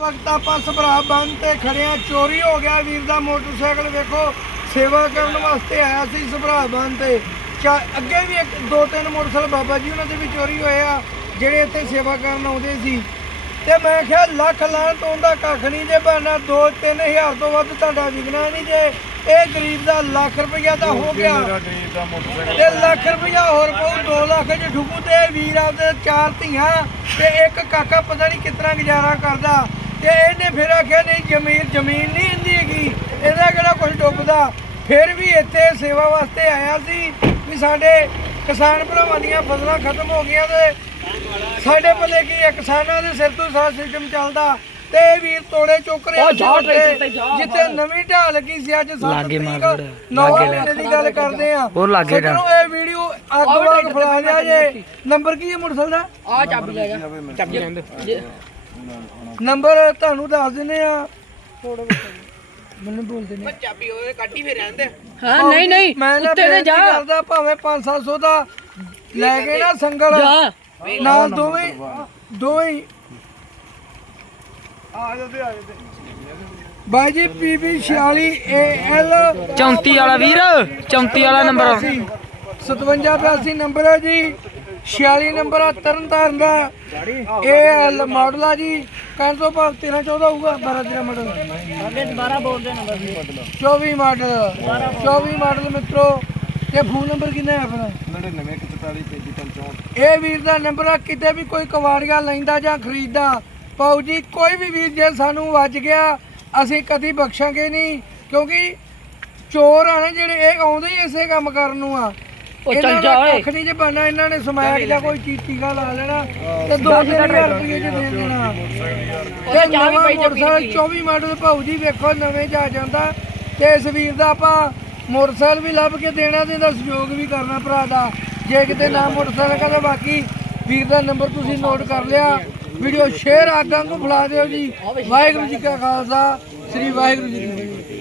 ਵਕਤ ਆਪਾਂ ਸਭਰਾ ਬੰਦ ਤੇ ਖੜਿਆ ਚੋਰੀ ਹੋ ਗਿਆ ਵੀਰ ਦਾ ਮੋਟਰਸਾਈਕਲ। ਵੇਖੋ ਸੇਵਾ ਕਰਨ ਵਾਸਤੇ ਆਇਆ ਸੀ ਸਭਰਾ ਬੰਦ ਤੇ। ਅੱਗੇ ਵੀ ਇੱਕ ਦੋ ਤਿੰਨ ਮੋਟਰਸਾਈਕਲ ਬਾਬਾ ਜੀ ਉਹਨਾਂ ਦੇ ਵੀ ਚੋਰੀ ਹੋਏ ਆ ਜਿਹੜੇ ਇੱਥੇ ਸੇਵਾ ਕਰਨ ਆਉਂਦੇ ਸੀ। ਤੇ ਮੈਂ ਕਿਹਾ ਲੱਖ ਲਾਂ ਤੋਂ ਦਾ ਕੱਖ ਨਹੀਂ ਜੇ ਬਾਨਾ 2-3000 ਤੋਂ ਵੱਧ ਤੁਹਾਡਾ ਵਿਕਣਾ ਨਹੀਂ ਜੇ। ਇਹ ਗਰੀਬ ਦਾ ਲੱਖ ਰੁਪਈਆ ਤਾਂ ਹੋ ਗਿਆ। ਦਾ ਤੇ ਲੱਖ ਰੁਪਇਆ ਹੋਰ ਪਊ 2 ਲੱਖ ਚ ਠੁਕੂ ਤੇ ਵੀਰ ਆਪਦੇ ਚਾਰ ਧੀਆਂ ਤੇ ਇੱਕ ਕਾਕਾ ਪਤਾ ਨਹੀਂ ਕਿਤਨਾ ਗੁਜ਼ਾਰਾ ਕਰਦਾ। ਤੇ ਇਹਨੇ ਫਿਰ ਆਖਿਆ ਨਹੀਂ ਜ਼ਮੀਨ ਜ਼ਮੀਨ ਨਹੀਂ ਹੁੰਦੀ ਹੈਗੀ। ਇਹਦਾ ਕਿਹੜਾ ਕੁਝ ਡੁੱਬਦਾ? ਫਿਰ ਵੀ ਇੱਥੇ ਸੇਵਾ ਵਾਸਤੇ ਆਇਆ ਸੀ ਵੀ ਸਾਡੇ ਕਿਸਾਨ ਭਰਾਵਾਂ ਦੀਆਂ ਫਸਲਾਂ ਖਤਮ ਹੋ ਗਈਆਂ ਤੇ ਸਾਡੇ ਪੱਲੇ ਕੀ ਹੈ ਕਿਸਾਨਾਂ ਦੇ ਸਿਰ ਤੋਂ ਸਾਰਾ ਸਿਸਟਮ ਚੱਲਦਾ ਤੇ ਇਹ ਵੀਰ ਤੋੜੇ ਚੁੱਕ ਰਿਹਾ ਜਿੱਥੇ ਨਵੀਂ ਢਾਲ ਲੱਗੀ ਸੀ ਅੱਜ ਲਾਗੇ ਮਾਰ ਲਾਗੇ ਦੀ ਗੱਲ ਕਰਦੇ ਆ। ਹੋਰ ਲਾਗੇ ਸੱਜਣੋ, ਇਹ ਵੀਡੀਓ ਅੱਗ ਵਾਂਗ ਫਲਾ ਲਿਆ ਜੇ। ਨੰਬਰ ਕੀ ਹੈ ਮੋਟਰਸਾਈਕਲ ਦਾ? ਆ ਚਾਬੀ ਲੈ ਜਾ। ਚਾਬੀ ਰਹਿੰਦੇ ਨੰਬਰ ਤੁਹਾਨੂੰ ਦੱਸ ਦਿੰਦੇ ਆ। ਮੈਨੂੰ ਬੋਲਦੇ ਨੇ। ਚਾਬੀ ਉਹਦੇ ਕੱਢੀ ਫੇਰ ਰਹਿੰਦੇ ਹਾਂ ਨਹੀਂ ਨਹੀਂ ਮੈਂ ਨਾ ਉੱਤੇ ਤੇ ਜਾ। ਕਰਦਾ ਭਾਵੇਂ 5-700 ਦਾ ਲੈ ਕੇ ਨਾ ਸੰਗਲ। ਜਾ। ਨਾਲ ਦੋਵੇਂ ਦੋਵੇਂ। ਆ ਜਾਂਦੇ ਆ ਜਾਂਦੇ। ਬਾਈ ਜੀ ਪੀਬੀ 46 AL 34 ਵਾਲਾ ਵੀਰ 34 ਵਾਲਾ ਨੰਬਰ। 57 82 ਨੰਬਰ ਹੈ ਜੀ। 46 ਨੰਬਰ ਆ ਤਰਨਤਾਰਨ ਦਾ। AL ਮਾਡਲ ਆ ਜੀ। ਕਹਿਣ ਤੋਂ ਭਾਵ 13 14 ਹੋਊਗਾ 12 13 ਮਾਡਲ। ਅੱਗੇ 12 ਬੋਲਦੇ ਨੰਬਰ 24 ਮਾਡਲ। 24 ਮਾਡਲ। ਮਿੱਤਰੋ ਤੇ ਫੋਨ ਨੰਬਰ ਕਿੰਨਾ ਹੈ ਆਪਣਾ? 99 144 3564 ਇਹ ਵੀਰ ਦਾ ਨੰਬਰ ਆ ਕਿਤੇ ਵੀ ਕੋਈ ਕਵਾੜੀਆ ਲੈਂਦਾ ਜਾਂ ਖਰੀਦਦਾ ਪਾਉ ਜੀ ਕੋਈ ਵੀ ਵੀਰ ਜੇ ਸਾਨੂੰ ਵੱਜ ਗਿਆ ਅਸੀਂ ਕਦੀ ਬਖਸ਼ਾਂਗੇ ਨਹੀਂ ਕਿਉਂਕਿ ਚੋਰ ਆ ਨਾ ਜਿਹੜੇ ਇਹ ਆਉਂਦੇ ਹੀ ਇਸੇ ਕੰਮ ਕਰਨ ਨੂੰ ਆ। ਉਹ ਚੱਲ ਜਾ ਦਾ ਓਏ। ਕੱਖ ਨਹੀਂ ਜੇ ਬਣਨਾ ਇਹਨਾਂ ਨੇ ਸਮੈਕ ਜਾਂ ਕੋਈ ਚੀਜ਼ ਟੀਕਾ ਲਾ ਲੈਣਾ ਤੇ 2000 ਰੁਪਏ ਚ ਦੇ ਦੇਣਾ। ਤੇ ਨਵਾਂ ਮੋਟਰਸਾਈਕਲ 24 ਮਾਡਲ ਭਾਊ ਜੀ ਵੇਖੋ ਨਵੇਂ ਆ ਜਾਂਦਾ। ਤੇ ਇਸ ਵੀਰ ਦਾ ਆਪਾਂ ਮੋਟਰਸਾਈਕਲ ਵੀ ਲੱਭ ਕੇ ਦੇਣਾ ਤੇ ਇਹਦਾ ਸਹਿਯੋਗ ਵੀ ਕਰਨਾ ਭਰਾ ਦਾ। ਜੇ ਕਿਤੇ ਨਾ ਮੋਟਰਸਾਈਕਲ ਕਹਿੰਦਾ ਬਾਕੀ ਵੀਰ ਦਾ ਨੰਬਰ ਤੁਸੀਂ ਨੋਟ ਕਰ ਲਿਆ। ਵੀਡੀਓ ਸ਼ੇਅਰ ਆਗਾਂ ਨੂੰ ਫਲਾ ਦਿਓ ਜੀ। ਵਾਹਿਗੁਰੂ ਜੀ ਕਾ ਖਾਲਸਾ ਸ੍ਰੀ ਵਾਹਿਗੁਰੂ ਜੀ ਕੀ ਫਤਿਹ।